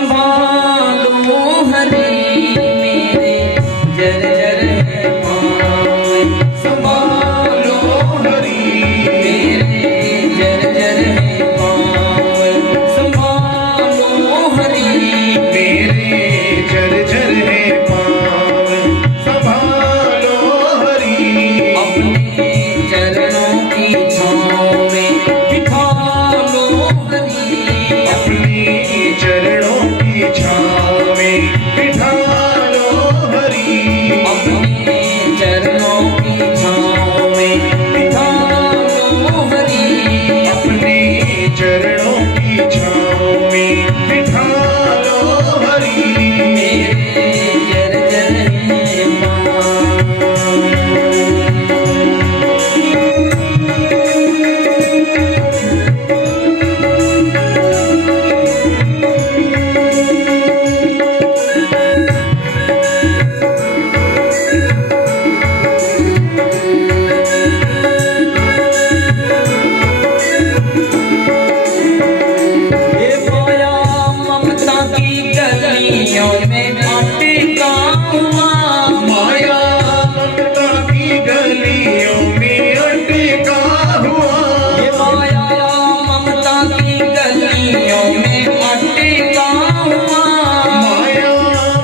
संभालो हरि मेरे जर्जर है पाँव, संभालो हरि मेरे जर्जर है पाँव, संभालो हरि मेरे जर्जर है पाँव, संभालो हरि। अपने चरणों की छाँव में बिठा लो हरि, अपने चरणों की छाँव में बिठा लो हरि। अपने चरणों की छाँव में बिठा लो हरि, अपने चरणों की छाँव में बिठा लो हरि। मेरे जर्जर है पाँव। ये माया ममता की गलियों में अटका हुआ, माया ममता की गलियों में अटका हुआ। ये माया ममता की गलियों में अटका हुआ, माया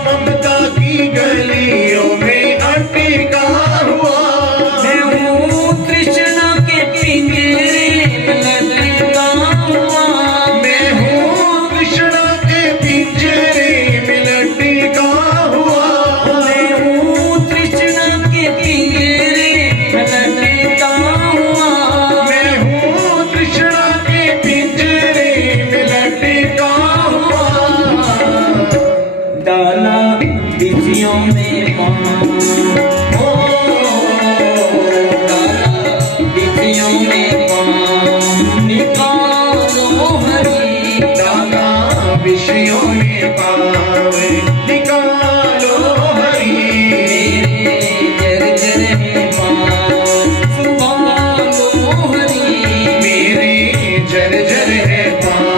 ममता की गलियों में अटका हुआ। मैं हूँ कृष्ण के पिंजरे में लटका हुआ, मैं हूँ कृष्ण के पिंजरे में लटका हुआ। मैं हूँ कृष्ण के पिंजरे में लटका हुआ, मैं हूँ कृष्ण के पिंजरे में लटका हुआ। डाला बिछियों में पाँव, ओ डाला बिछियों में पाँव, निकालो हरि, दादा विषयों में पाव निकालो हरि। मेरे जर्जर है पाँव, संभालो हरि, मेरे जर्जर है पाँव।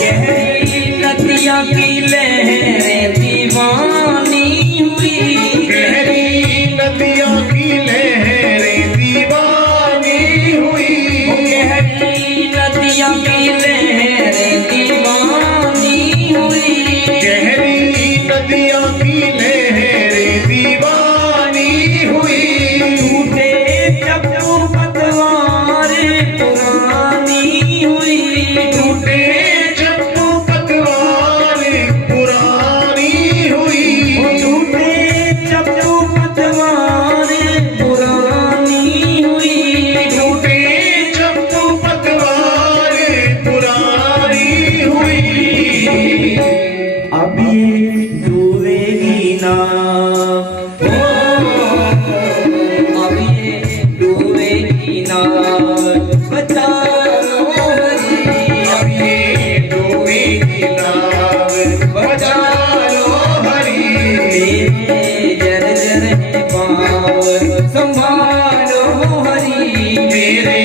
गहरी नदिया की लहरें दीवानी हुई, गहरी नदियों की लहरें दीवानी हुई। गहरी नदिया की लहरें दीवानी हुई, गहरी नदियों की लहरें दीवानी हुई। टूटे चप्पू पतवार पुरानी हुई, टूटे चप्पू पतवार पुरानी हुई। टूटे चप्पू पतवार पुरानी हुई, टूटे चप्पू पतवार पुरानी हुई। अब ये डूबेगी ना, अब ये डूबेगी ना, बचा लो हरि, अब ये डूबेगी नाव बचा लो हरि। मेरे जर्जर है पाँव, संभालो हरि, मेरे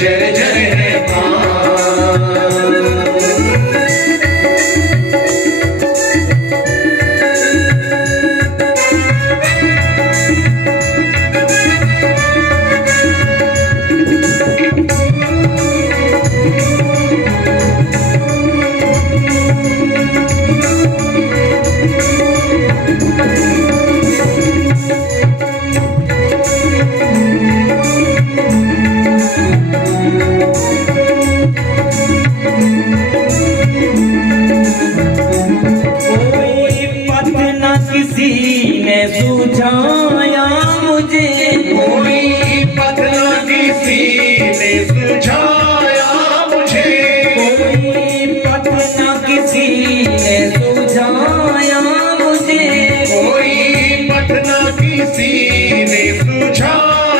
जर्जर है पाँव। कोई पथ न किसी ने सुझाया मुझे, कोई पथ न किसी ने सुझाया मुझे। कोई पथ न किसी ने सुझाया मुझे, कोई पथ न किसी ने सुझाया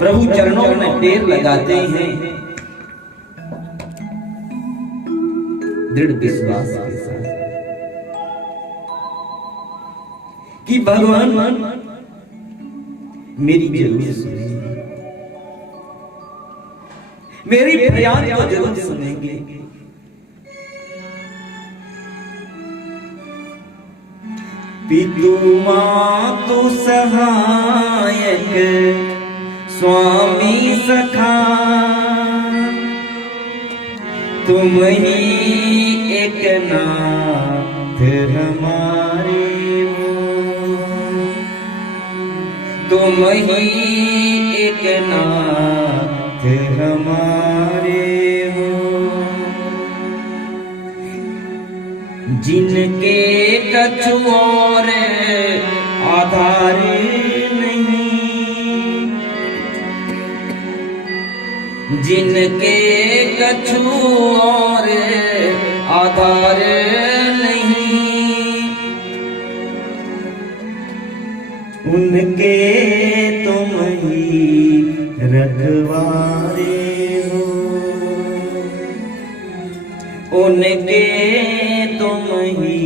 प्रभु चरणों में पैर लगाते हैं दृढ़ विश्वास के साथ कि भगवान मेरी जरूर सुनेंगे, मेरी फरियाद को जरूर सुनेंगे। पितु मातु सहायक स्वामी सखा, तुम ही एक नाथ हमारे हो, तुम ही एक नाथ हमारे हो। जिनके कछु और आधार नहीं, जिनके कछु और आधार नहीं, उनके तुम ही रखवारे हो, उनके तुम ही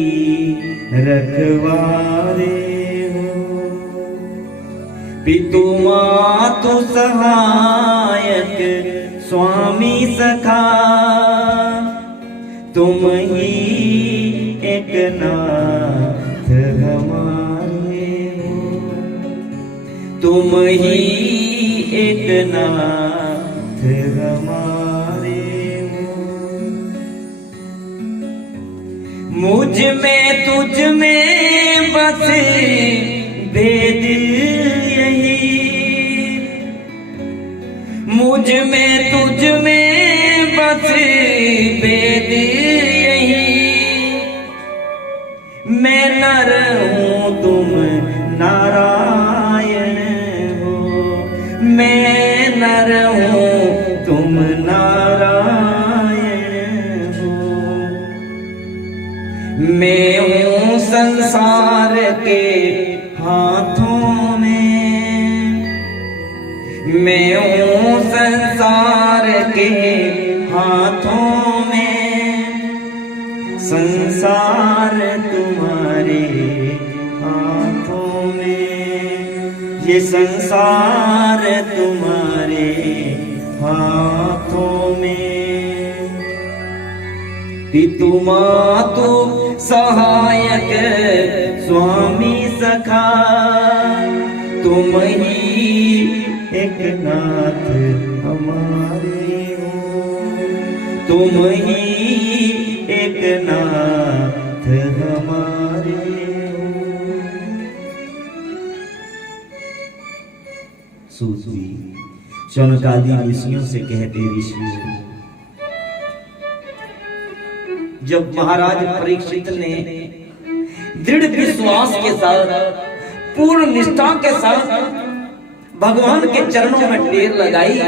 रखवारे हो। पितु मातु सहायक स्वामी सखा, तुम ही एक नाथ हमारे हो, तुम ही एक नाथ हमारे हो। मुझ में तुझ में बस भेद यही, मुझ में तुझ में बस भेद यही। मैं नर हूं तुम नारायण हो, मैं नर हूं तुम नारायण हो। मैं हूं संसार के हाथों में, मैं हूं संसार के हाथों में, संसार तुम्हारे हाथों में, ये संसार तुम्हारे हाथों में। पितु मातु सहायक स्वामी सखा, तुम ही एक नाथ हमारे हो, तुम ही एक नाथ हमारे हो। सूत जी शौनक आदि ऋषियों से कहते, ऋषि जब महाराज परीक्षित ने दृढ़ विश्वास के साथ, पूर्ण निष्ठा के साथ भगवान के चरणों में टेर लगाई,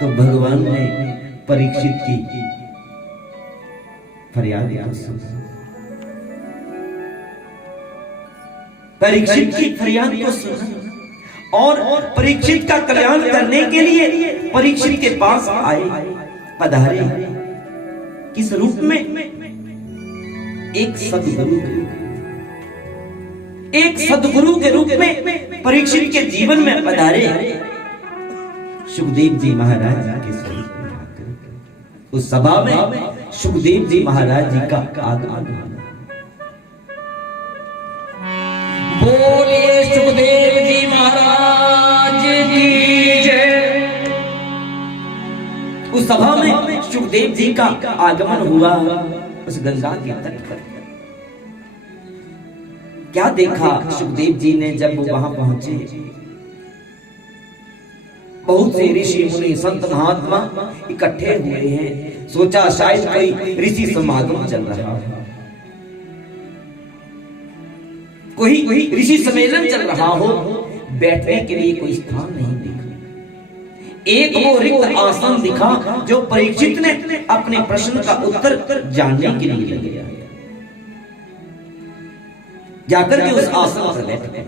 तो भगवान ने परीक्षित की फरियाद सुना, परीक्षित की फरियाद को सुना और परीक्षित का कल्याण करने के लिए परीक्षित के पास आए, पधारे। किस रूप में? एक सद्गुरु के, एक सद्गुरु के रूप में परीक्षित के जीवन में पधारे। सुखदेव जी महाराज जी के स्वरूप में आकर उस सभा में सुखदेव जी महाराज जी का आगमन। बोलिए सुखदेव जी महाराज की जय। उस सभा में सुखदेव जी का आगमन हुआ उस गंगा के तट पर। क्या देखा सुखदेव जी ने जब वो वहां पहुंचे? बहुत से ऋषि मुनि संत महात्मा इकट्ठे हुए हैं। सोचा शायद कोई ऋषि समागम चल रहा है, कोई ऋषि सम्मेलन चल रहा हो। बैठने के लिए कोई स्थान नहीं दिखा। एक वो रिक्त आसन दिखा जो परीक्षित ने अपने प्रश्न का उत्तर जानने के लिए ले गया। जाकर के उस आसन पर बैठ गए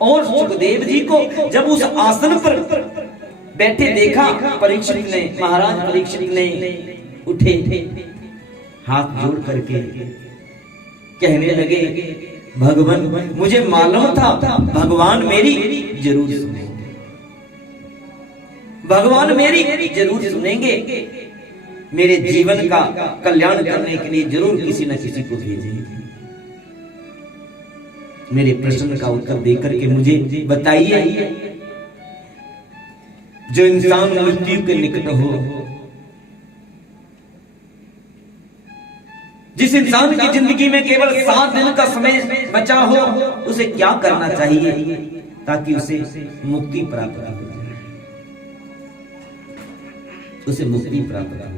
और सुखदेव जी को जब उस आसन पर बैठे देखा, परीक्षित ने, महाराज परीक्षित ने उठे, हाथ जोड़ करके कहने लगे, भगवान मुझे मालूम था भगवान मेरी जरूर सुनेंगे, भगवान मेरी जरूर सुनेंगे, मेरे जीवन का कल्याण करने के लिए जरूर किसी न किसी को भेजेंगे। मेरे प्रश्न का उत्तर देकर के मुझे बताइए, जो इंसान मृत्यु के निकट हो, जिस इंसान की जिंदगी में केवल 7 दिन का समय बचा हो, उसे क्या करना चाहिए ताकि उसे मुक्ति प्राप्त हो जाए, उसे मुक्ति प्राप्त हो जाए।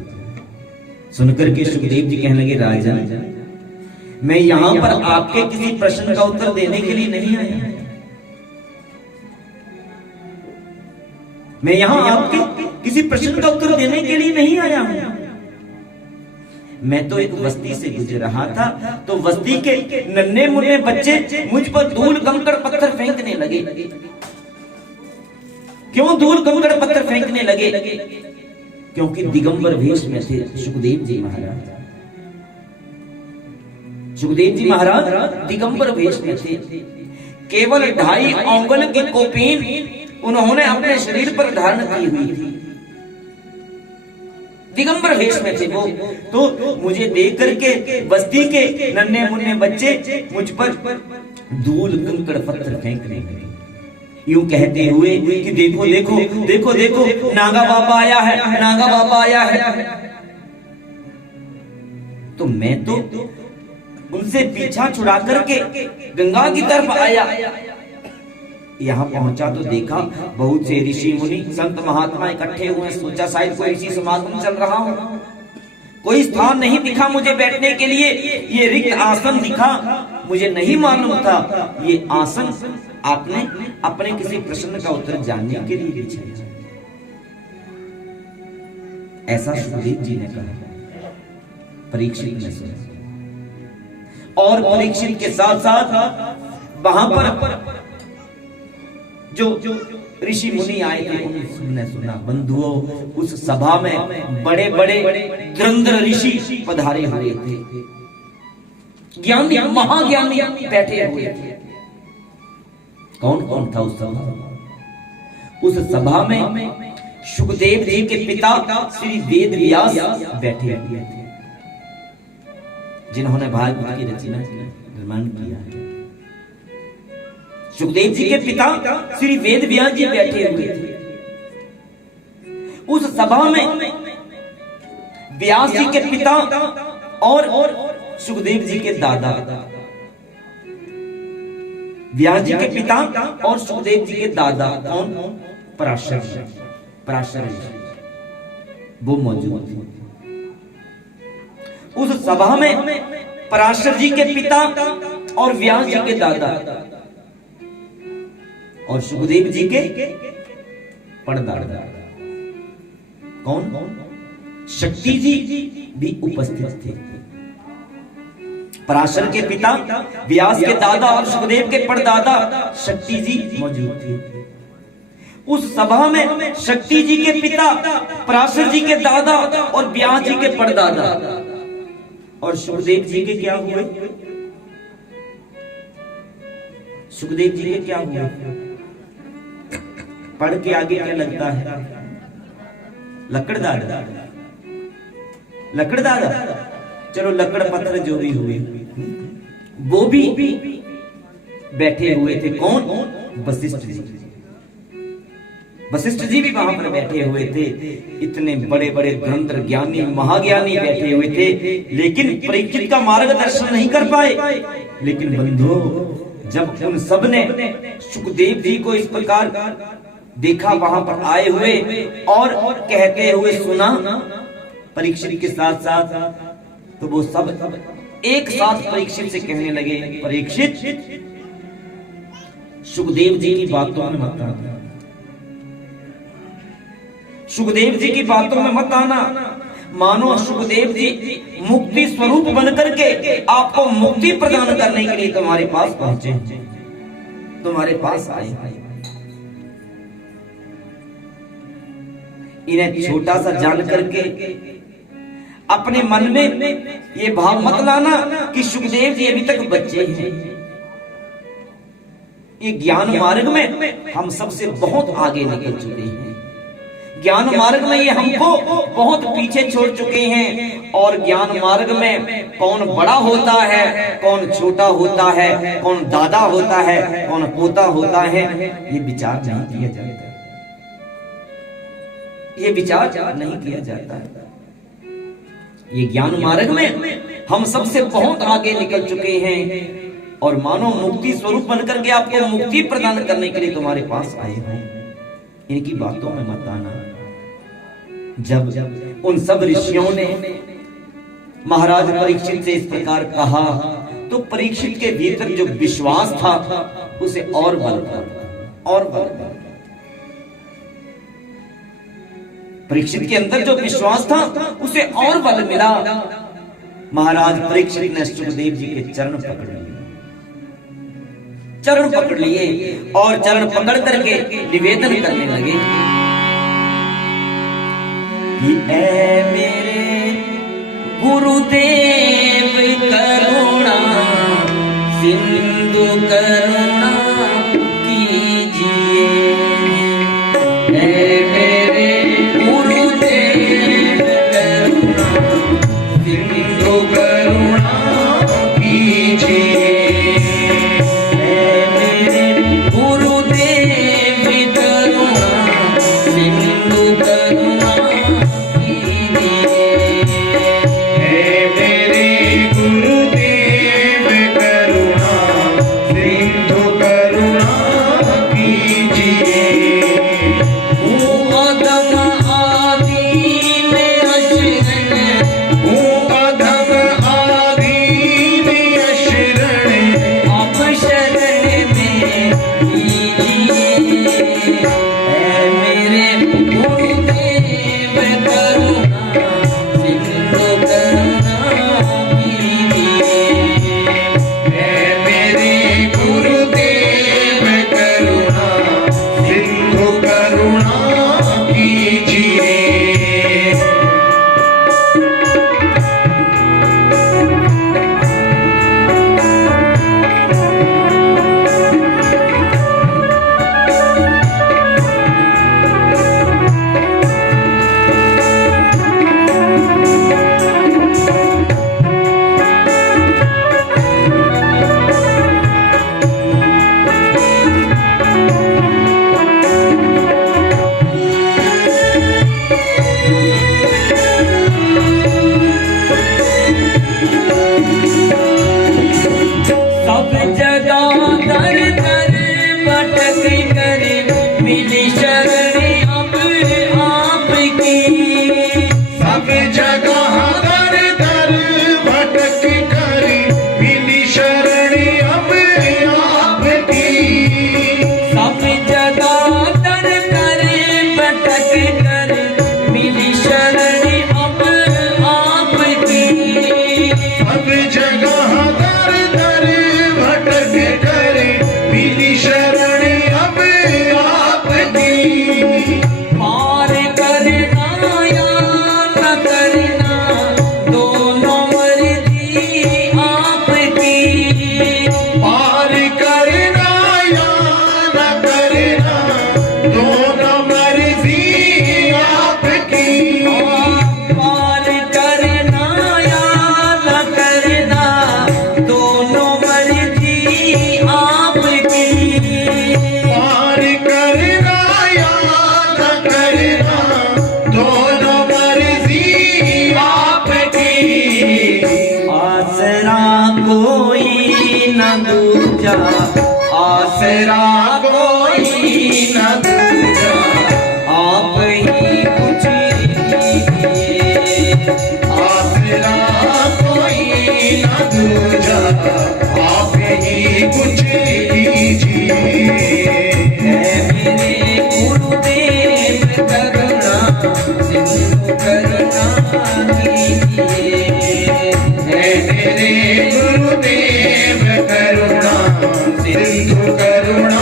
सुनकर के सुखदेव जी कहने लगे, राजन मैं यहां पर आपके किसी प्रश्न का उत्तर देने के लिए नहीं आया, मैं यहां आपके किसी प्रश्न का उत्तर देने के लिए नहीं आया हूं। मैं तो एक बस्ती से गुजर रहा था, तो बस्ती के नन्हे मुन्ने बच्चे मुझ पर धूल कंकड़ पत्थर फेंकने लगे। क्यों धूल कंकड़ पत्थर फेंकने लगे? क्योंकि दिगंबर वेश में थे सुखदेव जी महाराज। सुखदेव जी महाराज दिगंबर वेश में थे। केवल 2.5 अंगुल की कोपीन उन्होंने अपने शरीर पर धारण की हुई थी, दिगंबर वेश में थे वो। तो मुझे देख करके बस्ती के नन्हे मुन्ने बच्चे मुझ पर धूल कंकड़ पत्थर फेंकने लगे, यूं कहते हुए कि देखो देखो देखो देखो नागा बाबा आया है, नागा बाबा आया है। तो मैं तो उनसे पीछा छुड़ा करके गंगा की तरफ आया। यहाँ पहुंचा तो देखा बहुत से ऋषि मुनि संत महात्मा इकट्ठे हुए। सोचा शायद कोई ऋषि समागम चल रहा हो। कोई स्थान नहीं दिखा मुझे बैठने के लिए, ये रिक्त आसन दिखा। मुझे नहीं मालूम था ये आसन आपने अपने किसी प्रश्न का उत्तर जानने के लिए बिछाया। ऐसा सुखदेव जी ने कहा, परीक्षित ने सुना। और परीक्षित के साथ साथ वहां पर जो ऋषि मुनि आए थे उन्होंने सुना। बंधुओं, उस सभा में बड़े बड़े धुरंधर ऋषि पधारे हुए थे, ज्ञानी महाज्ञानी बैठे हुए थे। कौन कौन था उस सभा? उस सभा में सुखदेव जी के पिता श्री वेद व्यास बैठे हुए थे, जिन्होंने भागवत की रचना निर्माण किया है। सुखदेव जी के पिता श्री वेद व्यास जी बैठे हुए थे। उस सभा में व्यास जी के पिता और सुखदेव जी के दादा, व्यास जी के पिता और सुखदेव जी के दादा कौन? पराशर जी, पराशर जी वो मौजूद थे। उस सभा में पराशर जी के पिता और व्यास जी के दादा और सुखदेव जी के परदादा कौन? शक्ति जी भी उपस्थित थे। पराशर के पिता, व्यास के दादा और सुखदेव के परदादा शक्ति जी मौजूद थे। उस सभा में शक्ति जी के पिता, पराशर जी के दादा और व्यास जी के परदादा और सुखदेव जी के क्या हुए? सुखदेव जी के क्या हुए? पढ़ के आगे क्या लगता है? लकड़ दादा, लकड़ दादा। चलो लकड़ पत्थर जो भी हुए, वो भी बैठे हुए थे। कौन? वशिष्ठ जी। वशिष्ठ जी भी वहां पर बैठे हुए थे। इतने बड़े बड़े धुरंधर ज्ञानी महाज्ञानी बैठे हुए थे, लेकिन परीक्षित का मार्गदर्शन नहीं कर पाए। लेकिन बंधुओं, जब उन सब ने सुखदेव जी को इस प्रकार देखा, वहां पर आए हुए और कहते हुए सुना परीक्षित के साथ साथ, तो वो सब एक साथ परीक्षित से कहने लगे, परीक्षित सुखदेव जी की बातों में मत आना, सुखदेव जी की बातों में मत आना। मानो सुखदेव जी मुक्ति स्वरूप बनकर के आपको मुक्ति प्रदान करने के लिए तुम्हारे पास पहुंचे। तुम्हारे पास आए हैं। इन्हें छोटा सा जान करके अपने मन में ये भाव मत लाना कि सुखदेव जी अभी तक बच्चे हैं। ये ज्ञान मार्ग में हम सबसे बहुत आगे निकल चुके हैं। ज्ञान मार्ग में ये हमको बहुत पीछे छोड़ चुके हैं। और ज्ञान मार्ग में कौन बड़ा होता है, कौन छोटा होता है, कौन दादा होता है, कौन पोता होता है, ये विचार नहीं किया जाता। ये विचार नहीं किया जाता। ये ज्ञान मार्ग में हम सबसे बहुत आगे निकल चुके हैं और मानो मुक्ति स्वरूप बनकर के आपको मुक्ति प्रदान करने के लिए तुम्हारे पास आए हैं। इनकी बातों में मत आना। जब उन सब ऋषियों ने महाराज परीक्षित से इस प्रकार कहा तो परीक्षित के भीतर जो विश्वास था उसे और बल था, और बल था। परीक्षित के अंदर जो विश्वास था उसे और बल मिला। महाराज परीक्षित ने सुखदेव जी के चरण पकड़ लिए, चरण पकड़ लिए और चरण पकड़ करके निवेदन करने लगे कि ऐ मेरे गुरुदेव करुणा सिंधु करुणा कीजिए। ऐ मेरे गुरुदेव करुणा सिंधु करुणा कीजिए। आसरा कोई न दूजा, आप ही कुछ कीजिए। आसरा कोई न दूजा, आप ही कुछ कीजिए। मेरे गुरुदेव करुणा सिंधु करुणा कीजिए। मेरे गुरुदेव करुणा सिंधु करुणा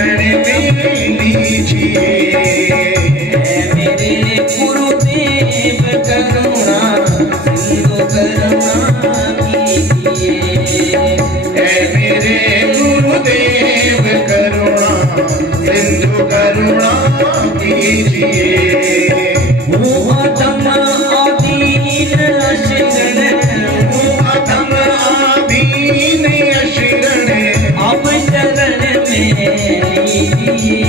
शरण में लीजिए। मेरे गुरुदेव करुणा सिंधु करुणा कीजिए। मेरे गुरुदेव करुणा सिंधु करुणा कीजिए। अधम आदीन अशरण अब शरण में लीजिए।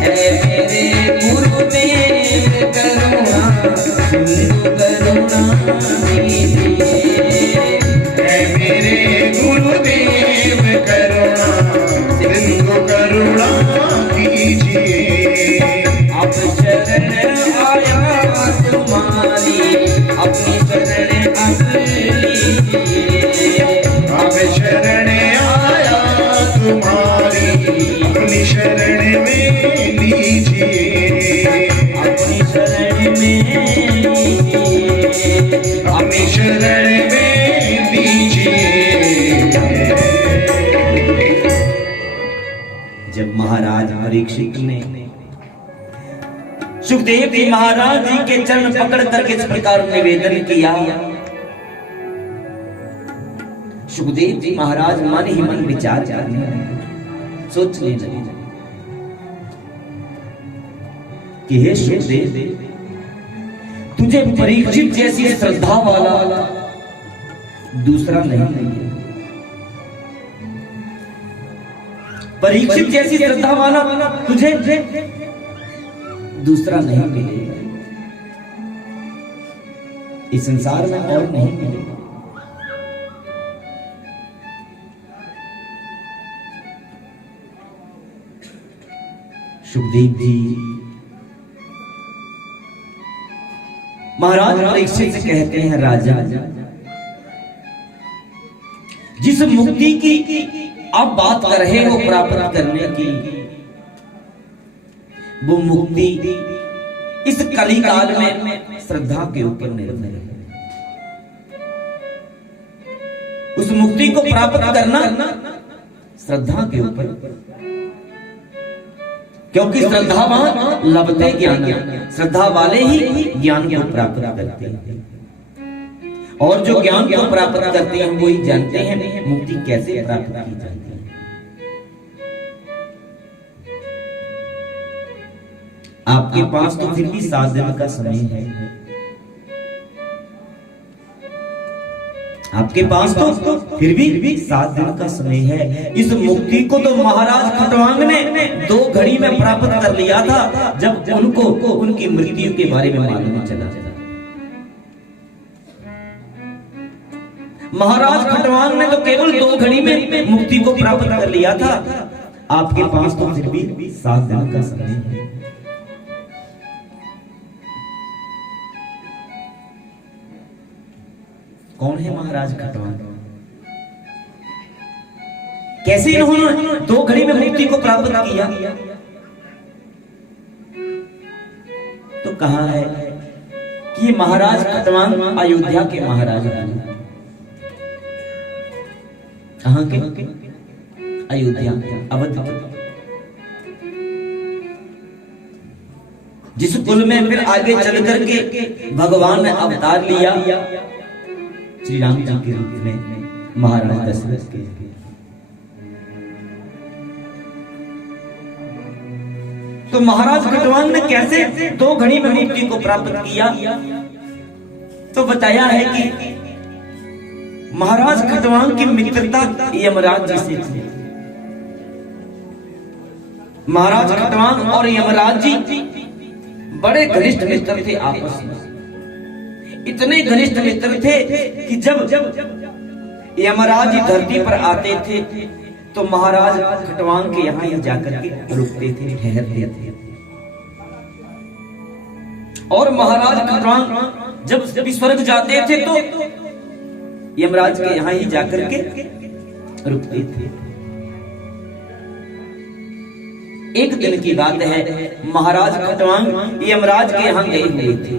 मेरे गुरुदेव करुणा सिंधु करुणा कीजिए। मेरे गुरुदेव करुणा सिंधु करुणा कीजिए। अब शरण आया तुम्हारी अपनी शरण अब लीजिए। अब शरण आया तुम्हारी अपनी शरण में लीजिए। अपनी शरण में लीजिए। अपनी शरण में लीजिए। जब महाराज परीक्षित ने सुखदेव जी महाराज जी के चरण पकड़ करके इस प्रकार निवेदन किया, सुखदेव जी महाराज मन ही मन विचार करने लगे, सोचने लगे कि हे सुखदेव, तुझे परीक्षित जैसी श्रद्धा वाला दूसरा नहीं मिलेगा। परीक्षित जैसी श्रद्धा वाला तुझे दूसरा नहीं मिलेगा, इस संसार में और नहीं मिलेगा। सुखदेव जी महाराज परीक्षित से कहते हैं, राजा, जिस मुक्ति की आप बात कर रहे हो प्राप्त करने की, वो मुक्ति इस कलिकाल में श्रद्धा के ऊपर निर्भर है। उस मुक्ति को प्राप्त करना श्रद्धा के ऊपर, क्योंकि श्रद्धावान लभते ज्ञान, श्रद्धा वाले ही ज्ञान को प्राप्त करते हैं, और जो ज्ञान को प्राप्त करते हैं वही जानते हैं मुक्ति कैसे प्राप्त की जाती है। आपके पास तो फिर भी 7 दिन का समय है, आपके पास तो फिर भी 7 दिन का समय है। इस muक्ति को तो महाराज खटवांग ने 2 घड़ी में प्राप्त कर लिया था, जब उनको उनकी मृत्यु के बारे में मालूम चला। महाराज खटवांग ने तो केवल 2 घड़ी में मुक्ति को प्राप्त कर लिया था, आपके पास तो फिर भी 7 दिन का समय है। कौन है महाराज खटवांग? कैसे इन्होंने 2 घड़ी में मुक्ति को प्राप्त किया? तो कहा है कि ये महाराज खटवांग अयोध्या के महाराज हैं। कहां के? अयोध्या, अवध के। जिस कुल में फिर आगे चल करके भगवान ने अवतार लिया श्री राम जी के रूप में महाराज दशरथ के। तो महाराज खटवांग ने कैसे 2 घड़ी में मुक्ति को प्राप्त किया? तो बताया है कि महाराज खटवांग की मित्रता यमराज जी से थी। महाराज खटवांग और यमराज जी बड़े घनिष्ठ मित्र थे आपस में। इतने घनिष्ठ मित्र थे कि जब यमराज जी धरती पर आते थे तो महाराज खटवांग के यहाँ ही जाकर के रुकते थे, ठहरते थे। और महाराज खटवांग जब स्वर्ग जाते थे तो यमराज के यहाँ ही जाकर के रुकते थे। एक दिन की बात है, महाराज खटवांग यमराज के यहाँ गए हुए थे।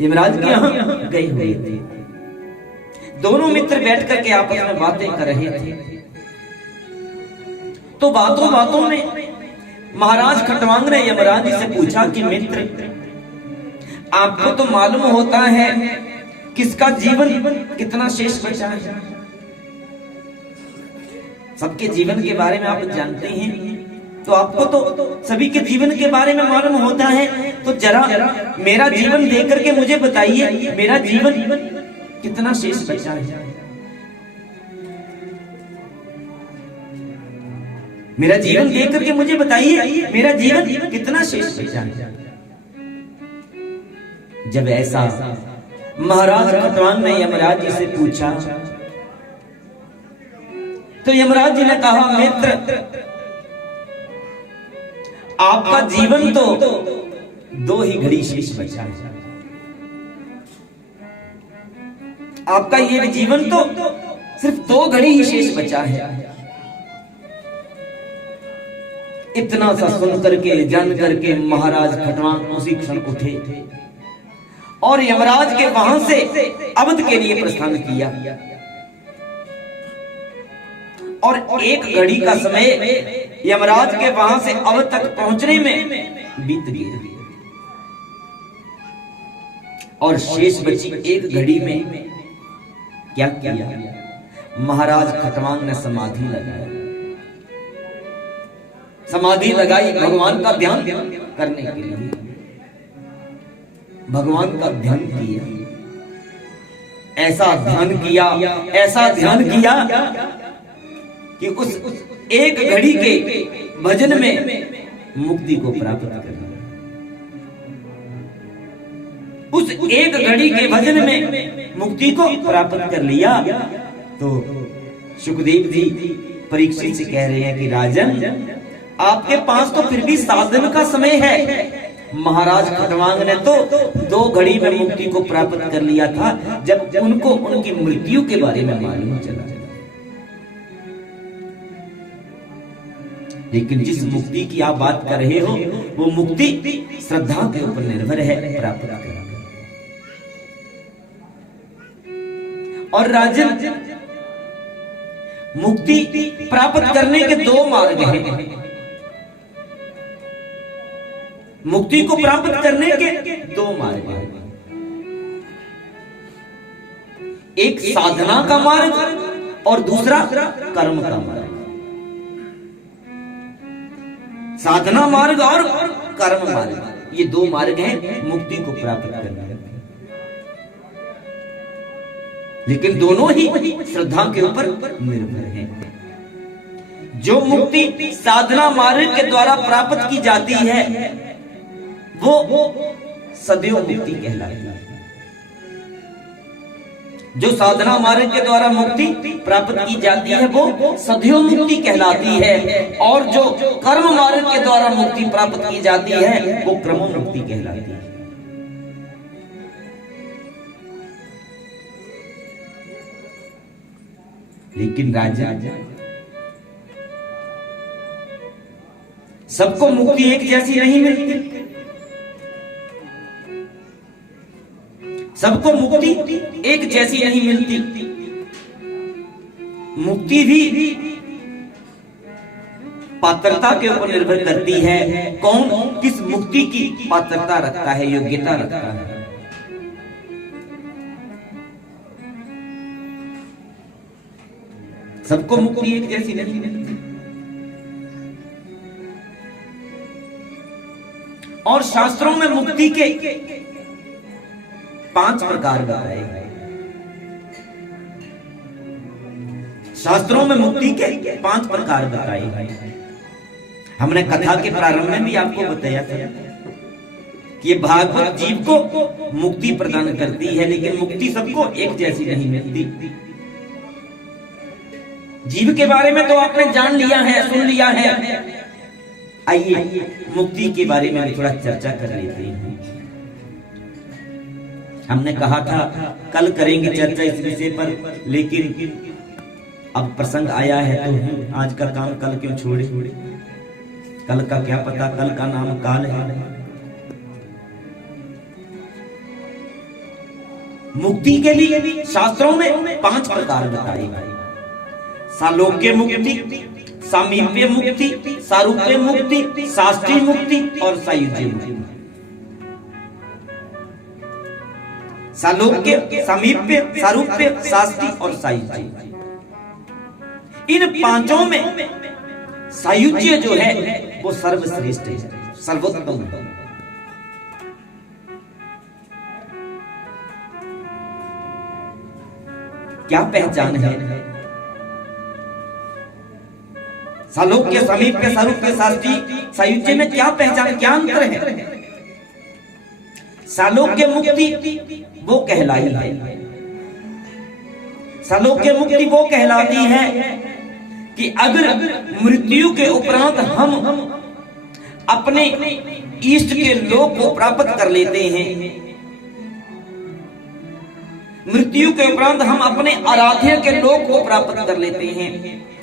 यमराज के यहाँ गए हुए थे। दोनों मित्र बैठ करके आपस में बातें कर रहे थे। तो बातों बातों में महाराज खटवांग ने यमराज जी से पूछा कि मित्र, आपको तो मालूम होता है किसका जीवन कितना शेष बचा है। सबके जीवन के बारे में आप जानते हैं, तो आपको तो सभी के जीवन के बारे में मालूम होता है। तो जरा मेरा जीवन देख करके मुझे बताइए, मेरा जीवन कितना शेष बचा है। मेरा जीवन देख करके मुझे बताइए, मेरा जीवन कितना शेष बचा है। जब ऐसा महाराज खटवांग ने यमराज जी से पूछा, तो यमराज जी ने कहा, मित्र, आपका जीवन तो 2 ही घड़ी शेष बचा है। आपका ये जीवन तो सिर्फ 2 घड़ी ही शेष बचा है। इतना सा सुन करके जान करके महाराज खटवांग उसी क्षण उठे और यमराज के वहां से अवध के लिए प्रस्थान किया। और 1 घड़ी का समय यमराज के वहां से अवध तक पहुंचने में बीत गया और शेष बची 1 घड़ी में क्या किया? महाराज खटवांग ने समाधि लगाई। समाधि लगाई भगवान का ध्यान करने के लिए। भगवान का ध्यान किया, ऐसा ध्यान किया, ऐसा ध्यान किया कि उस 1 घड़ी के भजन में मुक्ति को प्राप्त कर लिया। उस 1 घड़ी के भजन में मुक्ति को प्राप्त कर लिया। तो सुखदेव जी परीक्षित से कह रहे हैं कि राजन, आपके पास तो फिर भी साधन का समय है। महाराज खटवांग ने तो 2 घड़ी में मुक्ति को प्राप्त कर लिया था, जब उनको उनकी मृत्यु के बारे में मालूम चला। लेकिन जिस मुक्ति की आप बात कर रहे हो, वो मुक्ति श्रद्धा के ऊपर निर्भर है प्राप्त करना। और राजन, मुक्ति प्राप्त करने के 2 मार्ग हैं। मुक्ति को प्राप्त करने के 2 मार्ग हैं। एक साधना का मार्ग और दूसरा कर्म का मार्ग। साधना मार्ग और कर्म मार्ग, ये 2 मार्ग हैं मुक्ति को प्राप्त करने के। लेकिन दोनों ही श्रद्धा के ऊपर निर्भर हैं। जो मुक्ति साधना मार्ग के द्वारा प्राप्त की जाती है वो सदैव मुक्ति कहलाती है। जो साधना मार्ग के द्वारा मुक्ति प्राप्त की जाती है वो सदैव मुक्ति कहलाती है, और जो कर्म मार्ग के द्वारा मुक्ति प्राप्त की जाती है वो क्रम मुक्ति कहलाती है। लेकिन राजा, सबको मुक्ति एक जैसी नहीं मिलती। सबको मुक्ति एक जैसी नहीं मिलती। मुक्ति भी पात्रता के ऊपर निर्भर करती है। कौन किस मुक्ति की पात्रता रखता है, योग्यता रखता है। सबको मुक्ति एक जैसी नहीं मिलती। और शास्त्रों में मुक्ति के 5 प्रकार बताए गए। शास्त्रों में मुक्ति के 5 प्रकार बताए गए। हमने कथा के प्रारंभ में भी आपको बताया था कि ये भागवत जीव को मुक्ति प्रदान करती है, लेकिन मुक्ति सबको एक जैसी नहीं मिलती। जीव के बारे में तो आपने जान लिया है, सुन लिया है। आइए मुक्ति के बारे में थोड़ा चर्चा कर लेते हैं। हमने कहा था कल करेंगे चर्चा इस विषय पर, लेकिन अब प्रसंग आया है तो आज का काम कल क्यों छोड़े। कल का क्या पता, कल का नाम काल है। मुक्ति के लिए शास्त्रों में 5 प्रकार बताए गए। सालोक्य मुक्ति, सामीप्य मुक्ति, सारूप्य मुक्ति, शास्त्रीय मुक्ति और सायुज्य मुक्ति। सालोक्य, सामीप्य, सारूप्य, शास्त्रीय और सायुज्य। इन पांचों में सायुज्य जो है वो सर्वश्रेष्ठ है, सर्वोत्तम है। क्या पहचान है? सालोक्य, समीप्य, सारूप्य, शास्त्रीय, सायुज्य में क्या पहचान, क्या अंतर है? सालोक्य मुक्ति वो कहलाई है, सालोक्य मुक्ति वो कहलाती है कि अगर मृत्यु के उपरांत हम अपने इष्ट के लोक को प्राप्त कर लेते हैं, मृत्यु के उपरांत हम अपने आराध्य के लोक को प्राप्त कर लेते हैं।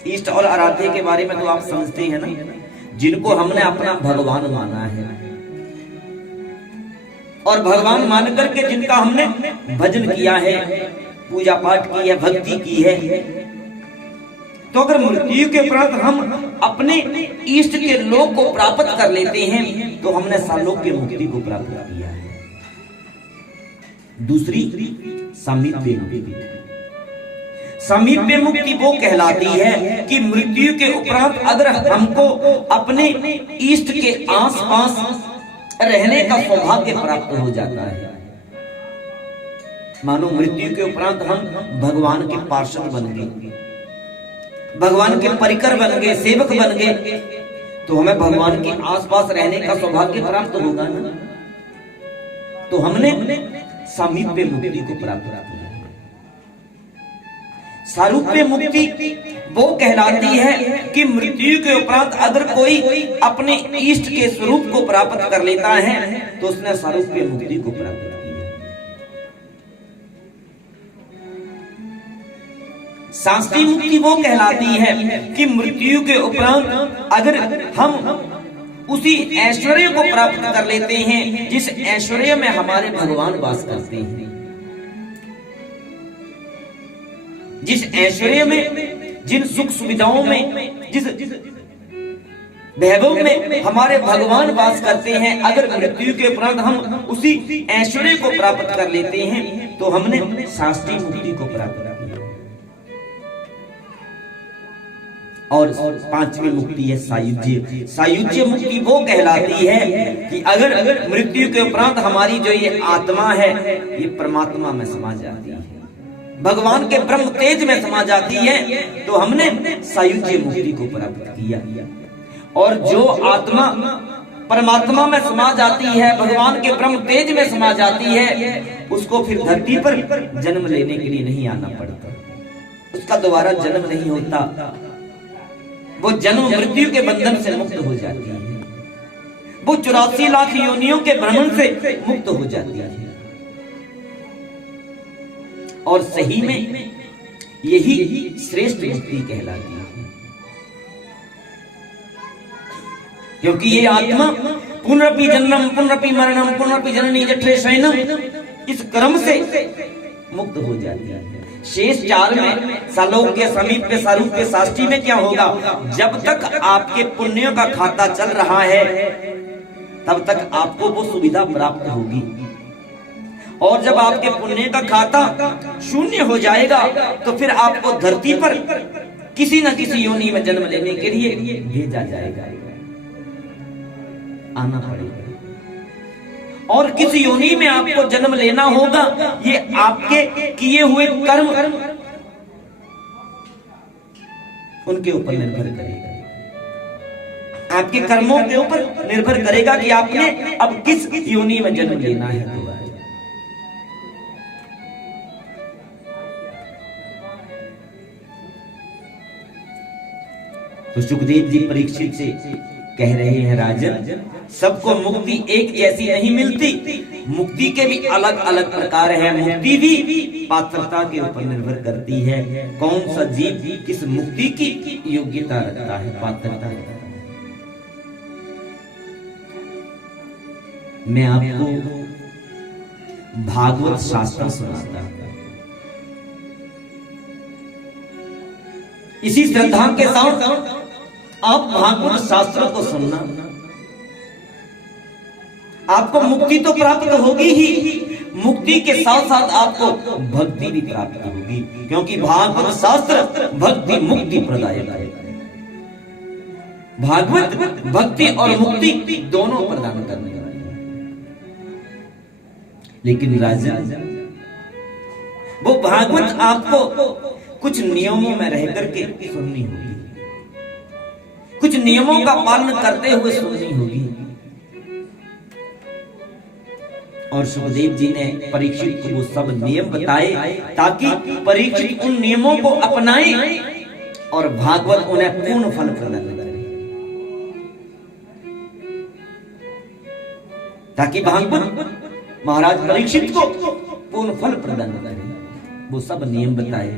इष्ट और आराध्य के बारे में तो आप समझते हैं ना, जिनको हमने अपना भगवान माना है और भगवान मान करके जिनका हमने भजन किया है, पूजा पाठ की है, भक्ति की है। तो अगर मृत्यु के उपरांत हम अपने इष्ट के लोक को प्राप्त कर लेते हैं तो हमने सालोक्य मुक्ति को प्राप्त किया है। दूसरी सामीप्य मुक्ति। सामीप्य मुक्ति वो कहलाती है कि मृत्यु के उपरांत अगर हमको अपने इष्ट के आसपास रहने का सौभाग्य प्राप्त हो जाता है, मानो मृत्यु के उपरांत हम भगवान के पार्षद बन गए, भगवान के परिकर बन गए, सेवक बन गए, तो हमें भगवान के आसपास रहने का सौभाग्य प्राप्त होगा ना। तो हमने सामीप्य मुक्ति को प्राप्त किया है। सारूप्य मुक्ति वो कहलाती है कि मृत्यु के उपरांत अगर कोई अपने इष्ट के स्वरूप को प्राप्त कर लेता है तो उसने सारूप्य मुक्ति को प्राप्त किया। शास्त्रीय मुक्ति वो कहलाती है कि मृत्यु के उपरांत अगर हम उसी ऐश्वर्य को प्राप्त कर लेते हैं जिस ऐश्वर्य में हमारे भगवान वास करते हैं, जिस ऐश्वर्य में, जिन सुख सुविधाओं में, जिस वैभव में हमारे भगवान वास करते हैं, अगर मृत्यु के उपरांत हम उसी ऐश्वर्य को प्राप्त कर लेते हैं तो हमने शास्त्रीय मुक्ति को प्राप्त किया। और पांचवी मुक्ति है सायुज्य। सायुज्य मुक्ति वो कहलाती है कि अगर मृत्यु के उपरांत हमारी जो ये आत्मा है ये परमात्मा में समा जाती है, भगवान के ब्रह्म तेज में समा जाती है, तो हमने सायुज्य मुक्ति को प्राप्त किया। और जो आत्मा परमात्मा में समा जाती है, भगवान के ब्रह्म तेज में समा जाती है, उसको फिर धरती पर जन्म लेने के लिए नहीं आना पड़ता, उसका दोबारा जन्म नहीं होता, वो जन्म मृत्यु के बंधन से मुक्त हो जाती है, वो 84 लाख योनियों के भ्रमण से मुक्त हो जाती है। और सही में यही श्रेष्ठ मुक्ति कहलाती है, क्योंकि ये आत्मा पुनरपि जन्म पुनरपि मरणम पुनरपि जननी जठरे शयनम, इस क्रम से मुक्त हो जाती है। शेष 4 में सालोक्य, समीप्य, सारूप्य, शास्त्रीय में क्या होगा? जब तक आपके पुण्यों का खाता चल रहा है तब तक आपको वो सुविधा प्राप्त होगी, और जब आपके पुण्य का खाता शून्य हो जाएगा तो फिर आपको धरती पर किसी न किसी योनि में जन्म लेने के लिए भेजा जाएगा, आना पड़ेगा। और किस योनि में आपको जन्म लेना होगा ये आपके किए हुए कर्म उनके ऊपर निर्भर करेगा, आपके कर्मों के ऊपर निर्भर करेगा कि आपने अब किस योनि में जन्म लेना है। तो सुखदेव जी परीक्षित से कह रहे हैं, राजन सबको मुक्ति एक जैसी नहीं मिलती, मुक्ति के भी अलग अलग प्रकार है, मुक्ति भी पात्रता के ऊपर निर्भर करती है, कौन सा जीव किस मुक्ति की योग्यता रखता है, पात्रता रखता है। मैं आपको भागवत शास्त्र सुनाता हूं, इसी श्रद्धा के साथ आप भागवत शास्त्र को सुनना, आपको मुक्ति तो प्राप्त होगी ही, मुक्ति के साथ साथ आपको भक्ति भी प्राप्त होगी, क्योंकि भागवत शास्त्र भक्ति मुक्ति प्रदायक है। भागवत भक्ति और मुक्ति दोनों प्रदान करने वाले हैं। लेकिन राजा, वो भागवत आपको कुछ नियमों में रह करके सुननी होगी, कुछ नियमों का पालन करते हुए सुननी होगी। और सुखदेव जी ने परीक्षित को वो सब नियम बताए ताकि परीक्षित उन नियमों को अपनाए और भागवत उन्हें पूर्ण फल प्रदान करे, ताकि भागवत महाराज परीक्षित को पूर्ण फल प्रदान करे। वो सब नियम बताए।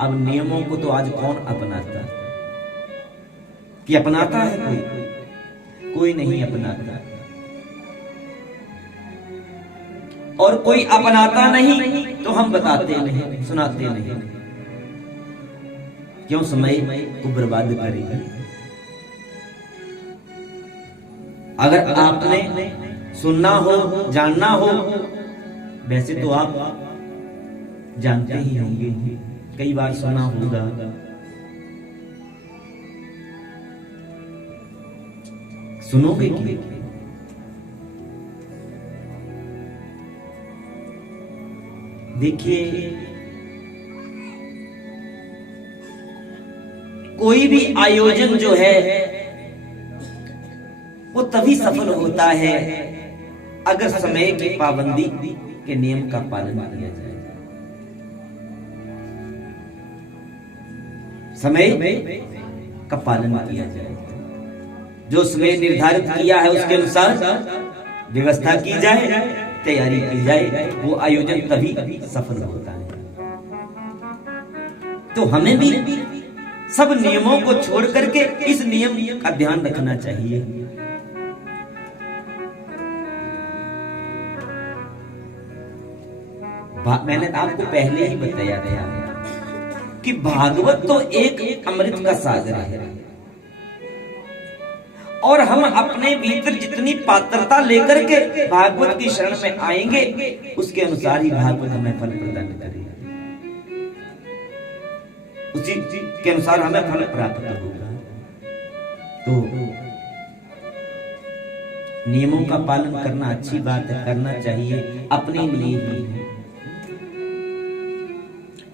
अब नियमों को तो आज कौन अपनाता है? कि अपनाता है कोई? कोई नहीं अपनाता। और कोई अपनाता नहीं तो हम बताते नहीं, सुनाते नहीं। क्यों समय को बर्बाद करेंगे? अगर आपने सुनना हो, जानना हो, वैसे तो आप जानते ही होंगे, कई बार सुना होगा। सुनोगे कि देखिए, कोई भी आयोजन जो है वो तभी सफल होता है अगर समय की पाबंदी के नियम का पालन किया जाए। समय का पालन किया जाए, जो समय निर्धारित किया है उसके अनुसार व्यवस्था की जाए, तैयारी की जाए, वो आयोजन तभी सफल होता है। तो हमें भी सब नियमों को छोड़ करके इस नियम का ध्यान रखना चाहिए। मैंने आपको पहले ही बताया था कि भागवत तो एक अमृत का सागर है, और हम अपने भीतर जितनी पात्रता लेकर के भागवत की शरण में आएंगे उसके अनुसार ही भागवत हमें फल प्रदान करेगा, उसी के अनुसार हमें फल प्राप्त होगा। तो नियमों का पालन करना अच्छी बात है, करना चाहिए अपने लिए ही।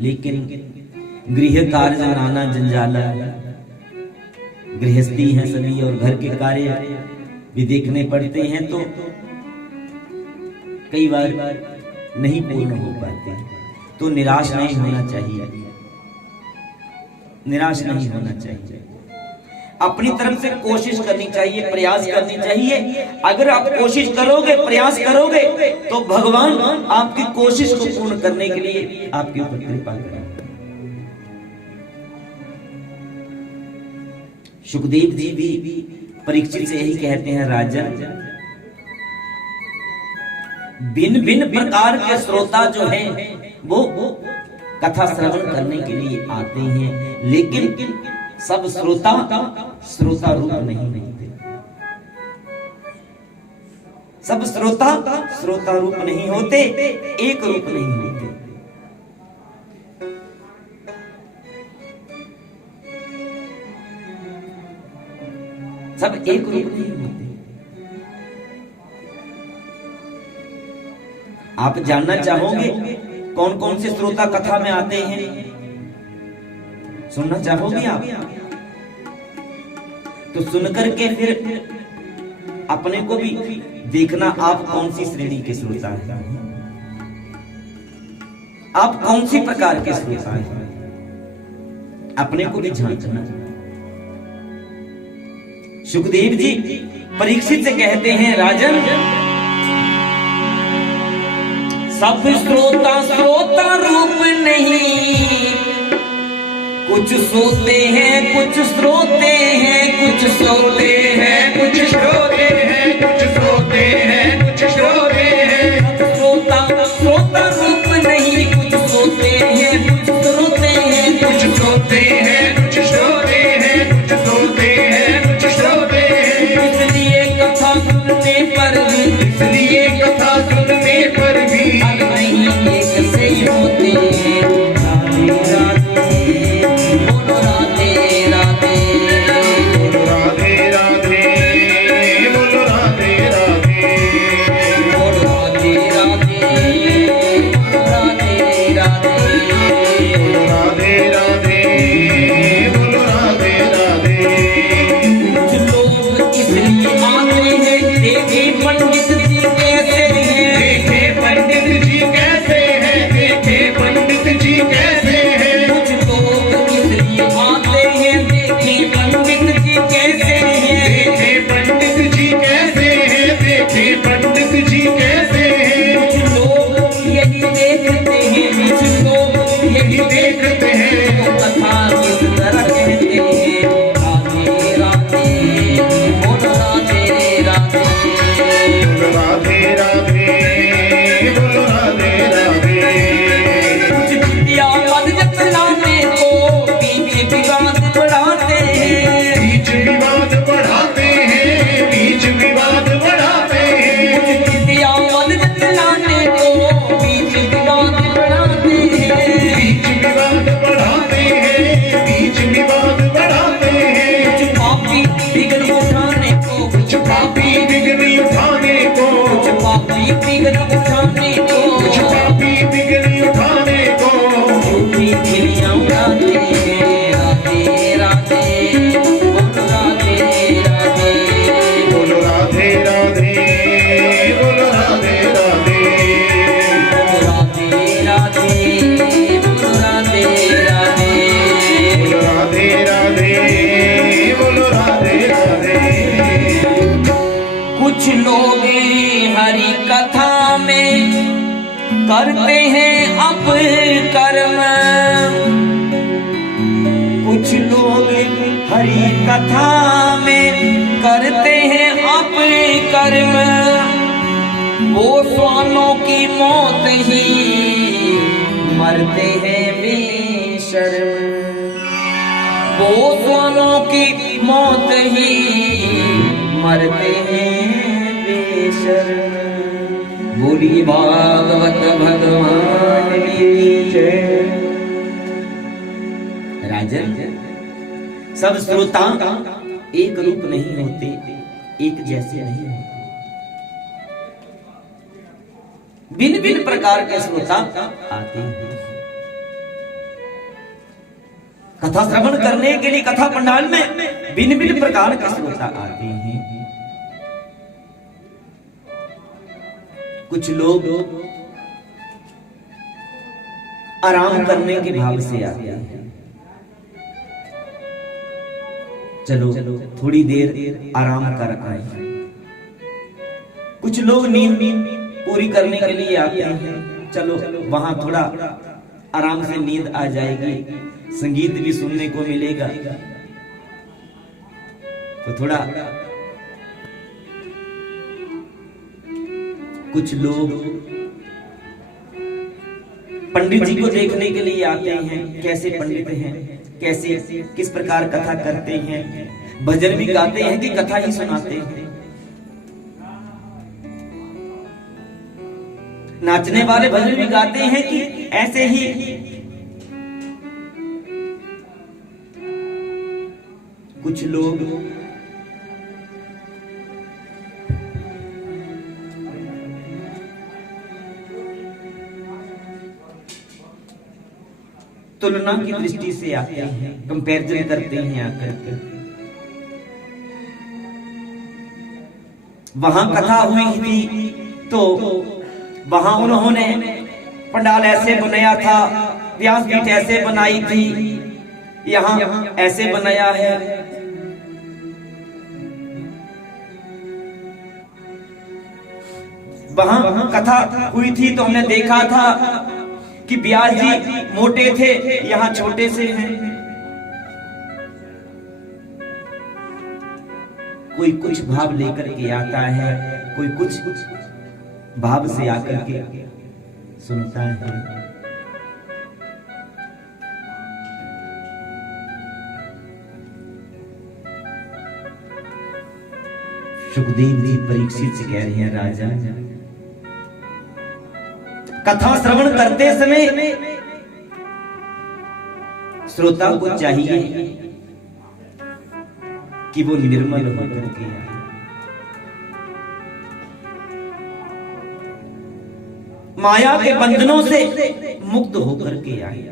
लेकिन गृह कार्य नाना जंजाला, गृहस्थी है सभी और घर के कार्य भी देखने पड़ते हैं, तो कई बार नहीं पूर्ण हो पाते। तो निराश नहीं होना चाहिए, निराश नहीं होना चाहिए। अपनी तरफ से कोशिश करनी चाहिए, प्रयास करनी चाहिए। अगर आप कोशिश करोगे, प्रयास करोगे, तो भगवान आपकी कोशिश को पूर्ण करने के लिए आपके ऊपर कृपा करेंगे। सुखदेव जी भी परीक्षित से यही कहते हैं, राजन, भिन्न भिन्न प्रकार के श्रोता जो हैं वो कथा श्रवण करने के लिए आते हैं, लेकिन सब श्रोता रूप नहीं होते। सब श्रोता रूप नहीं होते, एक रूप नहीं होते। सब एक रूप नहीं होते। आप जानना चाहोगे कौन कौन से श्रोता कथा में आते हैं? सुनना चाहोगे आप? तो सुनकर के फिर अपने को भी देखना, आप कौन सी श्रेणी के श्रोता हैं, आप कौन सी प्रकार के श्रोता हैं, अपने को भी झांकना। सुखदेव जी परीक्षित से कहते हैं, राजन, सब श्रोता रूप नहीं, कुछ सोते हैं कुछ श्रोते हैं, कुछ सोते हैं कुछ श्रोते हैं, कुछ सोते हैं कुछ श्रोते हैं। श्रोता रूप नहीं, कुछ सोते हैं कुछ श्रोते हैं, कुछ सोते हैं कुछ श्रोते हैं, कुछ सोते हैं करते हैं अप कर्म, कुछ लोग हरि कथा में करते हैं अप कर्म, वो स्वानों की मौत ही मरते हैं बेशर्म, वो स्वानों की मौत ही मरते हैं बेशर्म। बोलिए भागवत भगवान की जय। राजन, सब श्रोता एक रूप नहीं होते, एक जैसे नहीं होते, भिन्न भिन्न प्रकार के श्रोता आते हैं। कथा श्रवण करने के लिए कथा पंडाल में भिन्न भिन्न प्रकार के श्रोता आते हैं। कुछ लोग आराम करने के भाव से आते हैं, चलो थोड़ी देर आराम कर आए। कुछ लोग नींद पूरी करने के लिए आते हैं, चलो वहां थोड़ा आराम से नींद आ जाएगी, संगीत भी सुनने को मिलेगा, तो थोड़ा। कुछ लोग पंडित जी को देखने के लिए आते हैं, कैसे पंडित हैं, कैसे किस प्रकार कथा करते हैं, भजन भी गाते हैं कि कथा ही सुनाते हैं। नाचने वाले भजन भी गाते हैं कि ऐसे ही। कुछ लोग तुलना की दृष्टि से आते हैं, कंपैरिजन करते हैं आकर। वहां कथा हुई थी तो वहां उन्होंने पंडाल ऐसे बनाया था, व्यासपीठ ऐसे बनाई थी, यहाँ ऐसे बनाया है। वहां कथा हुई थी तो हमने देखा था कि व्यास जी मोटे थे, यहाँ छोटे से हैं। कोई कुछ भाव लेकर के आता है, कोई कुछ भाव से आकर के सुनता है। सुखदेव जी परीक्षित से कह रहे हैं, राजा कथा श्रवण करते समय श्रोता को चाहिए कि वो निर्मल होकर के आए। माया के बंधनों से मुक्त होकर के आए।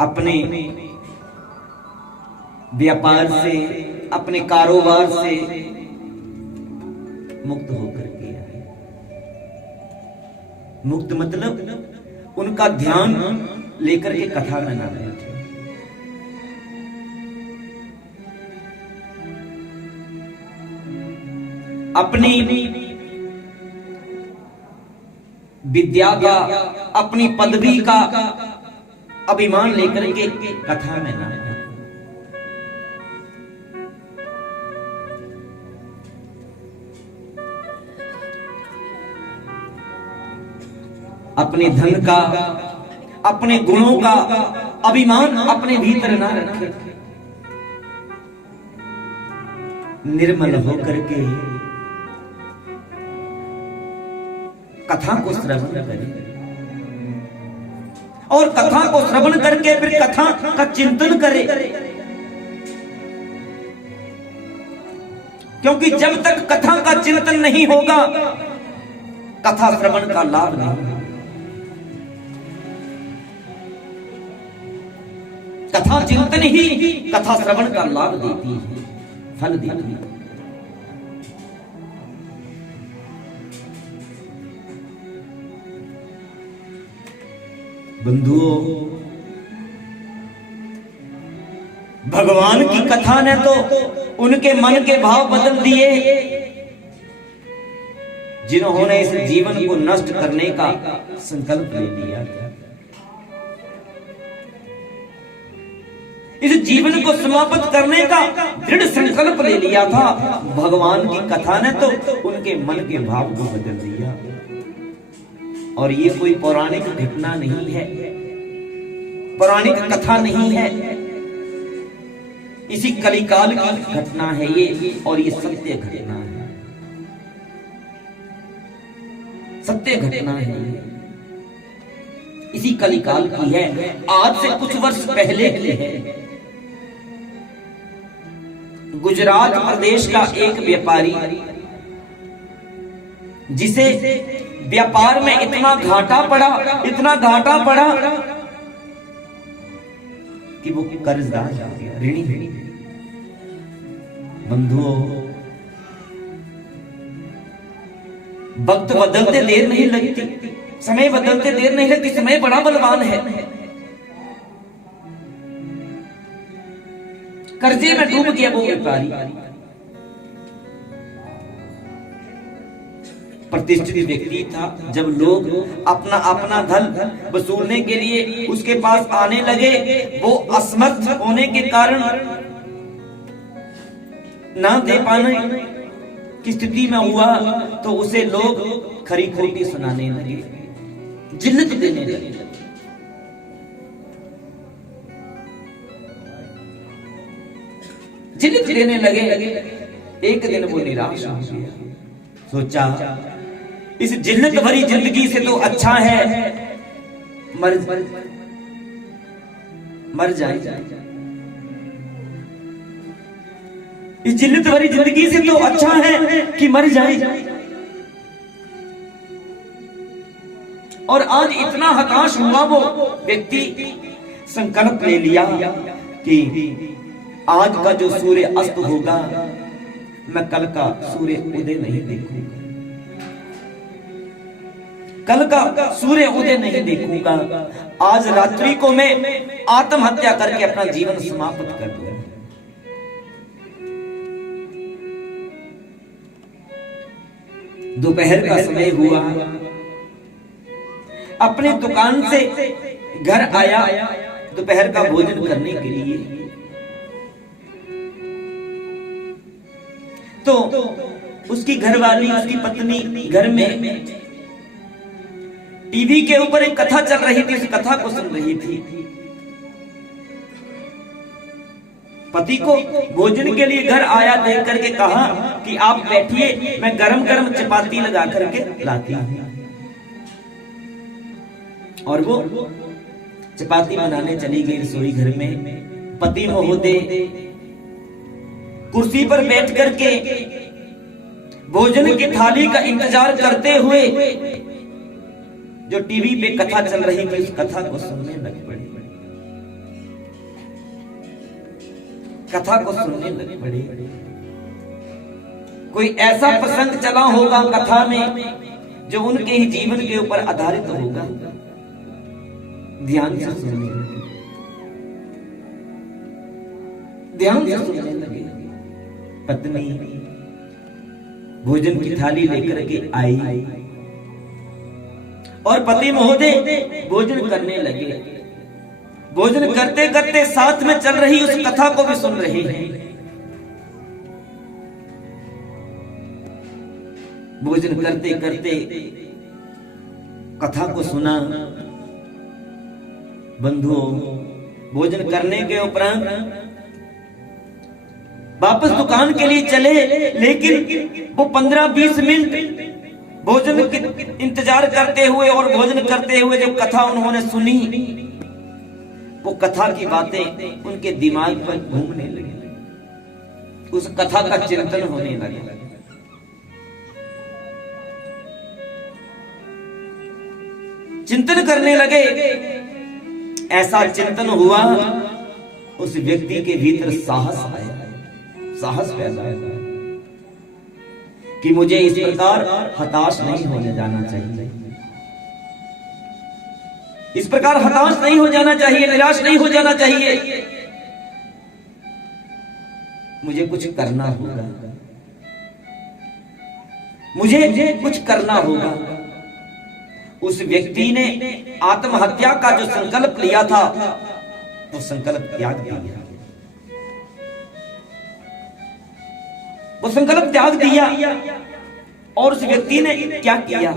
अपने व्यापार से, अपने कारोबार से मुक्त होकर के आए। मुक्त मतलब उनका ध्यान लेकर के कथा में ना बैठे। अपनी विद्या का, अपनी पदवी का अभिमान लेकर के कथा में ना बैठे। अपने धन का, अपने गुणों का अभिमान अपने भीतर ना रखे। निर्मल होकर के कथा को श्रवण करें और कथा को श्रवण करके फिर कथा का चिंतन करें। क्योंकि जब तक कथा का चिंतन नहीं होगा, कथा श्रवण का लाभ नहीं। कथा चिंतन ही कथा श्रवण का लाभ देती है, फल देती है। बंधुओं, भगवान की कथा ने तो उनके मन के भाव बदल दिए। जिन्होंने इस जीवन को नष्ट करने का संकल्प ले लिया था। इस जीवन को समाप्त करने का दृढ़ संकल्प ले लिया था। भगवान की कथा ने तो उनके मन के भाव को बदल दिया। और ये कोई पौराणिक घटना नहीं है, पौराणिक कथा नहीं है, इसी कलिकाल की घटना है ये, और ये सत्य घटना है, सत्य घटना है ये, इसी कलिकाल की है। आज से कुछ वर्ष पहले की है। गुजरात प्रदेश का एक व्यापारी, जिसे व्यापार में इतना घाटा पड़ा, इतना घाटा पड़ा कि वो कर्जदार हो गया, ऋणी। बंधुओं, वक्त बदलते देर नहीं लगती, समय बदलते देर नहीं लगती, समय बड़ा बलवान है। कर्जे में डूब गया वो व्यापारी। प्रतिष्ठित व्यक्ति था। जब लोग अपना अपना धन वसूलने के लिए उसके पास आने लगे, वो असमर्थ होने के कारण, ना दे पाने की स्थिति में हुआ, तो उसे लोग खरी खोटी सुनाने लगे, जिल्लत देने लगे। जिल्लत देने लगे। एक दिन वो निराश हो गया, सोचा इस जिल्लत भरी जिंदगी से तो अच्छा है मर जाए। इस जिल्लत भरी जिंदगी से तो अच्छा है कि मर जाए। और आज इतना हताश हुआ वो व्यक्ति, संकल्प ले लिया कि आज का जो सूर्य अस्त होगा, मैं कल का सूर्य उदय नहीं देखूंगा, कल का सूर्य उदय नहीं देखूंगा। आज रात्रि को मैं आत्महत्या करके अपना जीवन समाप्त कर दूंगा। दोपहर का समय हुआ, अपने दुकान से घर आया दोपहर का भोजन करने के लिए। तो उसकी घरवाली, उसकी पत्नी घर में टीवी के ऊपर एक कथा चल रही थी, उस कथा को सुन रही थी। पति को भोजन के लिए घर आया देख करके कहा कि आप बैठिए, मैं गरम गरम चपाती लगा करके लाती हूं। और वो चपाती बनाने चली गई रसोई घर में। पति महोदय कुर्सी पर बैठ करके भोजन की थाली का इंतजार करते हुए जो टीवी पे कथा चल रही थी, उस कथा को सुनने लग पड़े। कथा को सुनने लग पड़े। कोई ऐसा प्रसंग चला होगा कथा में जो उनके ही जीवन के ऊपर आधारित होगा। ध्यान से सुनने लगे, ध्यान से सुनने लगे। पत्नी भोजन की थाली लेकर के आई और पति महोदय भोजन करने लगे। भोजन करते करते साथ में चल रही उस कथा को भी सुन रहे हैं। भोजन करते करते कथा को सुना। बंधुओं, भोजन करने के उपरांत वापस दुकान के लिए चले, लेकिन वो 15-20 मिनट भोजन के इंतजार करते हुए और भोजन करते हुए जो कथा उन्होंने सुनी, वो कथा की बातें उनके दिमाग पर घूमने लगी। उस कथा का चिंतन होने लगा। चिंतन करने लगे। ऐसा चिंतन हुआ, उस व्यक्ति के भीतर साहस आया, साहस पैदा हुआ कि मुझे इस प्रकार हताश नहीं होने जाना चाहिए, इस प्रकार हताश नहीं हो जाना चाहिए, निराश नहीं हो जाना चाहिए। मुझे कुछ करना होगा, मुझे कुछ करना होगा। उस व्यक्ति ने आत्महत्या का जो संकल्प लिया था वो संकल्प त्याग दिया। वो संकल्प त्याग दिया और उस व्यक्ति ने क्या किया,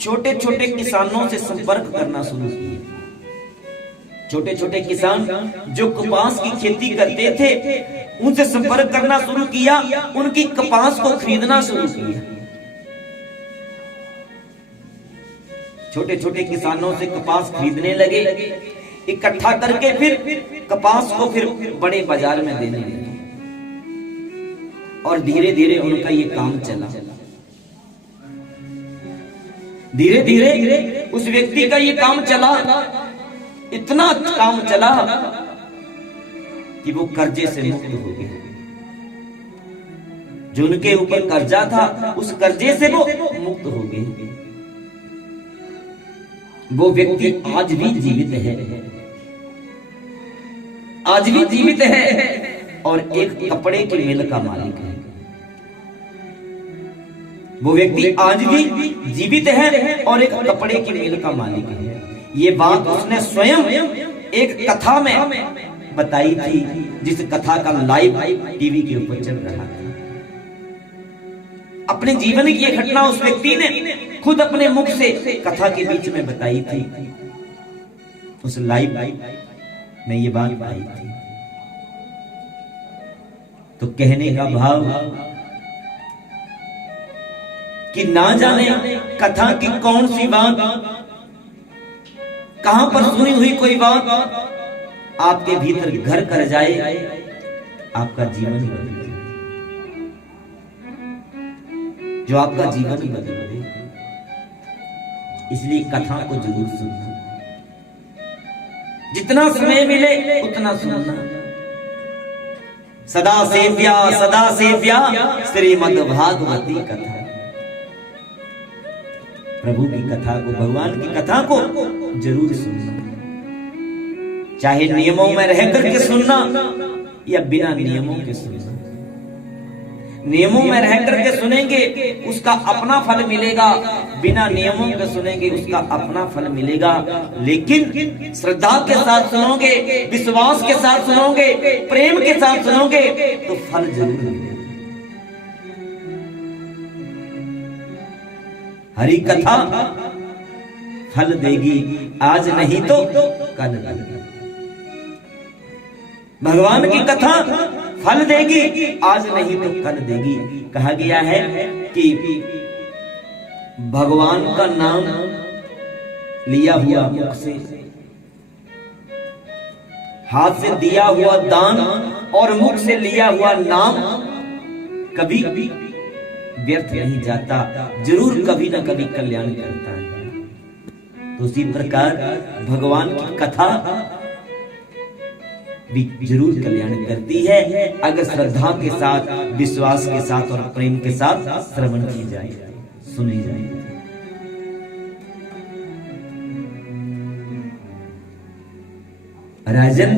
छोटे छोटे किसानों से संपर्क करना शुरू किया। छोटे छोटे किसान जो कपास की खेती करते थे उनसे संपर्क करना शुरू किया, उनकी कपास को खरीदना शुरू किया। छोटे छोटे किसानों से कपास खरीदने लगे, इकट्ठा करके फिर कपास को फिर बड़े बाजार में देने लगे और धीरे धीरे उनका ये काम चला। धीरे धीरे उस व्यक्ति का ये काम चला, इतना काम चला कि वो कर्जे से मुक्त हो गए। जो उनके ऊपर कर्जा था उस कर्जे से वो मुक्त हो गए। वो व्यक्ति आज भी जीवित है, आज भी जीवित है और एक कपड़े के मिल का मालिक है। वो व्यक्ति आज भी जीवित है और एक कपड़े की मिल का मालिक है। ये बात उसने स्वयं एक कथा में बताई थी, जिस कथा का लाइव टीवी के ऊपर चल रहा था। अपने जीवन की ये घटना उस व्यक्ति ने खुद अपने मुख से कथा के बीच में बताई थी। उस लाइव में ये बात आई थी। तो कहने का भाव कि ना जाने कथा की कौन सी बात, कहां पर सुनी हुई कोई बात आपके भीतर घर कर जाए, आपका जीवन ही बदल जाए। जो आपका जीवन ही बदल दे। इसलिए कथा को जरूर सुनना, जितना समय मिले उतना सुनना। सदा सेव्या श्रीमद् भागवती कथा। प्रभु की कथा को, भगवान की कथा को जरूर सुनना, चाहे नियमों में रह करके सुनना या बिना नियमों के सुनना। नियमों में रह करके सुनेंगे उसका अपना फल मिलेगा, बिना नियमों के सुनेंगे उसका अपना फल मिलेगा। लेकिन श्रद्धा के साथ सुनोगे, विश्वास के साथ सुनोगे, प्रेम के साथ सुनोगे तो फल जरूर मिलेगा। हरि कथा फल देगी, आज नहीं तो कल देगी। भगवान की कथा फल देगी, आज नहीं तो कल देगी। कहा गया है कि भगवान का नाम लिया हुआ मुख से, हाथ से दिया हुआ दान और मुख से लिया हुआ नाम कभी व्यर्थ नहीं जाता, जरूर कभी ना कभी कल्याण करता है। तो उसी प्रकार भगवान की कथा भी जरूर कल्याण करती है, अगर श्रद्धा के साथ, विश्वास के साथ और प्रेम के साथ श्रवण की जाए, सुनी जाए। राजन,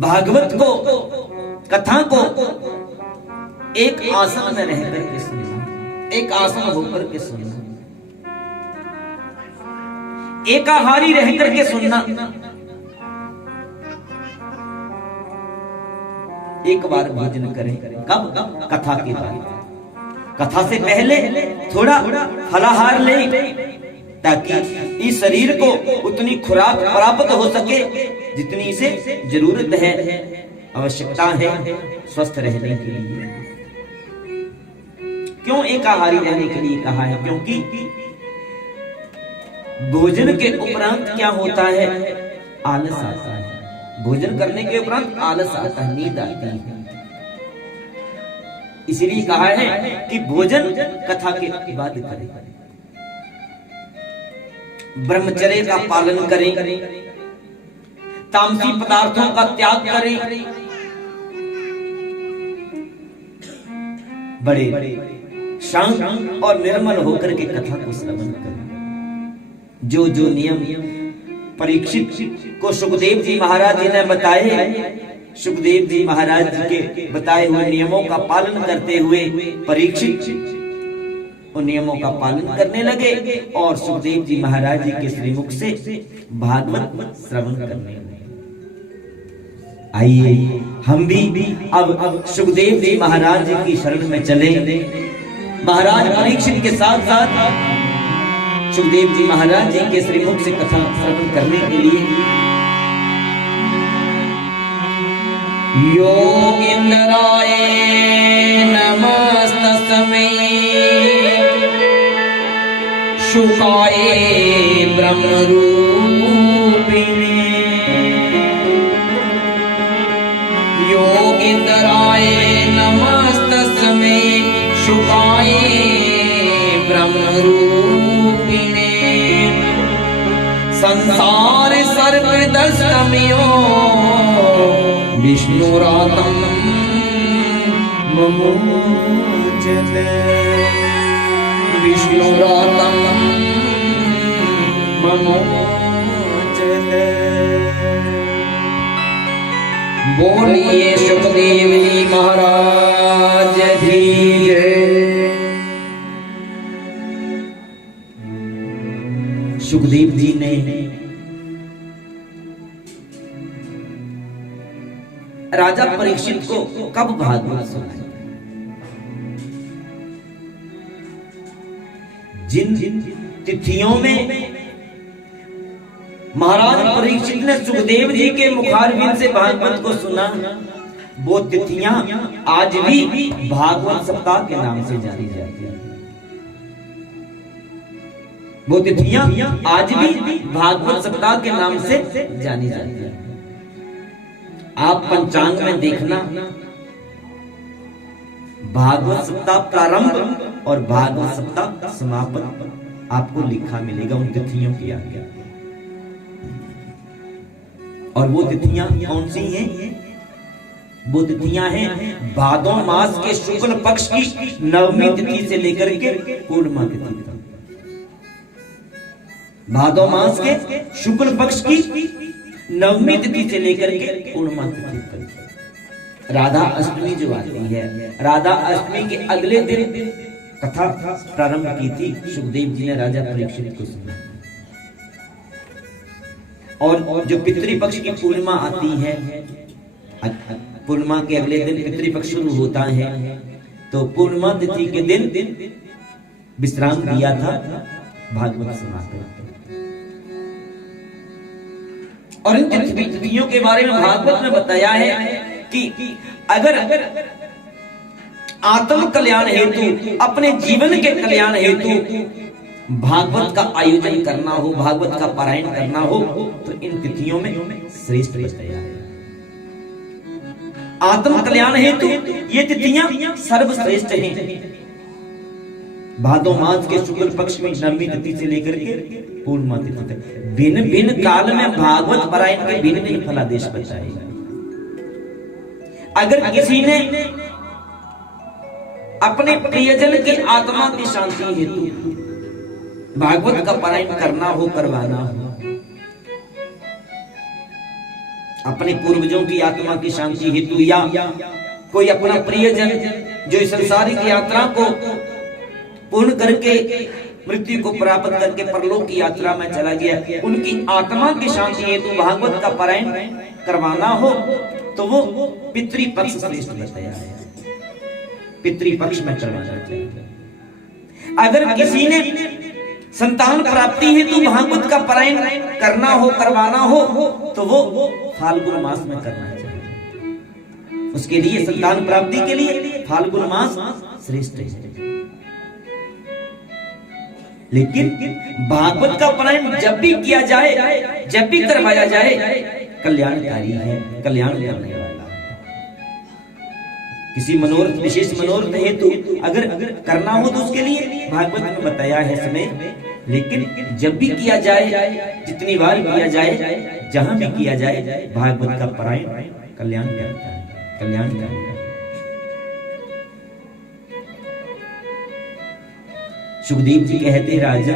भागवत को, कथा को एक आसन में रह करके सुनना, एक आसन होकर के सुनना, एकाहारी रह करके सुनना। एक बार भोजन करें, कब? कथा के बाद। कथा से पहले थोड़ा फलाहार लें, ताकि इस शरीर को उतनी खुराक प्राप्त हो सके जितनी इसे जरूरत है, आवश्यकता है स्वस्थ रहने के लिए। क्यों एकाहारी रहने के लिए कहा है? क्योंकि भोजन के उपरांत क्या होता है? आलस आता है। भोजन करने के उपरांत आलस आता है, नींद आती है। इसलिए कहा है कि भोजन कथा के बाद करें, ब्रह्मचर्य का पालन करें, तामसी पदार्थों का त्याग करें, बड़े शांत और निर्मल होकर के कथा को श्रवण करें। जो जो नियम परीक्षित को सुखदेव जी महाराज जी ने बताए, सुखदेव जी महाराज जी के बताए हुए नियमों का पालन करते हुए परीक्षित उन नियमों का पालन करने लगे और सुखदेव जी महाराज जी के श्रीमुख से भागवत श्रवण करने लगे। आइए हम भी अब सुखदेव जी महाराज जी की शरण में चले। महाराज परीक्षित के साथ साथ सुखदेव जी महाराज जी के श्रीमुख से कथा श्रवण करने के लिए योगींद्राय नमस्तस्मै शुकाय ब्रह्मरूपिणे योगींद्राय नमस्तस्मै शुकाय ब्रह्मरूपिणे संसार सर्वदशमयो विष्णुरातं ममोचन विष्णुरातं ममोचन। बोलिए सुखदेव जी महाराज की जय। सुखदेव जी ने राजा परीक्षित को कब भागवत सुनाई? जिन तिथियों में महाराज परीक्षित ने सुखदेव जी के मुखारविंद से भागवत को सुना, वो तिथियां आज भी भागवत सप्ताह के नाम से जानी जाती हैं। वो तिथियां आज भी भागवत सप्ताह के नाम से जानी जाती हैं। आप पंचांग में देखना, भागवत सप्ताह प्रारंभ और भागवत सप्ताह समापन आपको लिखा मिलेगा उन तिथियों की आज्ञा। और वो तिथियां कौन सी हैं? वो तिथियां हैं भादों मास के शुक्ल पक्ष की नवमी तिथि से लेकर के पूर्णिमा तिथि तक। भादों मास के शुक्ल पक्ष की नवमी तिथि से लेकर के पूर्णिमा तिथि तक। राधा अष्टमी जो आती है, राधा अष्टमी के अगले दिन कथा प्रारंभ की थी सुखदेव जी ने राजा परीक्षित को सुना। और जो पितृपक्ष की पूर्णिमा आती है, पूर्णिमा के अगले दिन पितृपक्ष शुरू होता है, तो पूर्णिमा तिथि के दिन विश्राम दिया था भागवत सुनाकर। और इन तिथियों के बारे में भागवत में बताया है कि अगर आत्म कल्याण हेतु, अपने जीवन के कल्याण हेतु भागवत का आयोजन करना हो, भागवत का पारायण करना हो, तो इन तिथियों में श्रेष्ठ बताया है। आत्म कल्याण हेतु ये तिथियां सर्वश्रेष्ठ हैं। भादो मास के शुक्ल पक्ष में नवमी तिथि से लेकर के पूर्णिमा तिथि तक भिन्न भिन्न काल में भागवत पारायण के भिन्न भिन्न फलादेश बताए। अगर किसी ने अपने प्रियजन के आत्मा की शांति हेतु भागवत का पारायण करना हो, करवाना हो, अपने पूर्वजों की आत्मा की शांति हेतु, या कोई अपना प्रियजन जो इस संसारिक यात्रा को पूर्ण करके मृत्यु को प्राप्त करके परलोक की यात्रा में चला गया, उनकी आत्मा की शांति हेतु भागवत का पारायण करवाना हो, तो वो पितृपक्ष श्रेष्ठ बताया है। पितृपक्ष में करवाना चाहिए। अगर किसी ने संतान प्राप्ति हेतु भागवत का पारायण करना हो, करवाना हो, तो वो फाल्गुन मास में करना चाहिए। उसके लिए संतान प्राप्ति के लिए फाल्गुन मास श्रेष्ठ है। लेकिन भागवत का पारायण जब भी किया जाए, जब भी करवाया जाए, कल्याणकारी है, कल्याण करने वाला। किसी मनोरथ, विशेष मनोरथ हेतु अगर करना हो तो उसके लिए भागवत में बताया है समय। लेकिन जब भी किया जाए, जितनी बार किया जाए, जहां भी किया जाए, भागवत का पारायण कल्याण करता है, कल्याण करता है। सुखदेव जी कहते हैं, राजा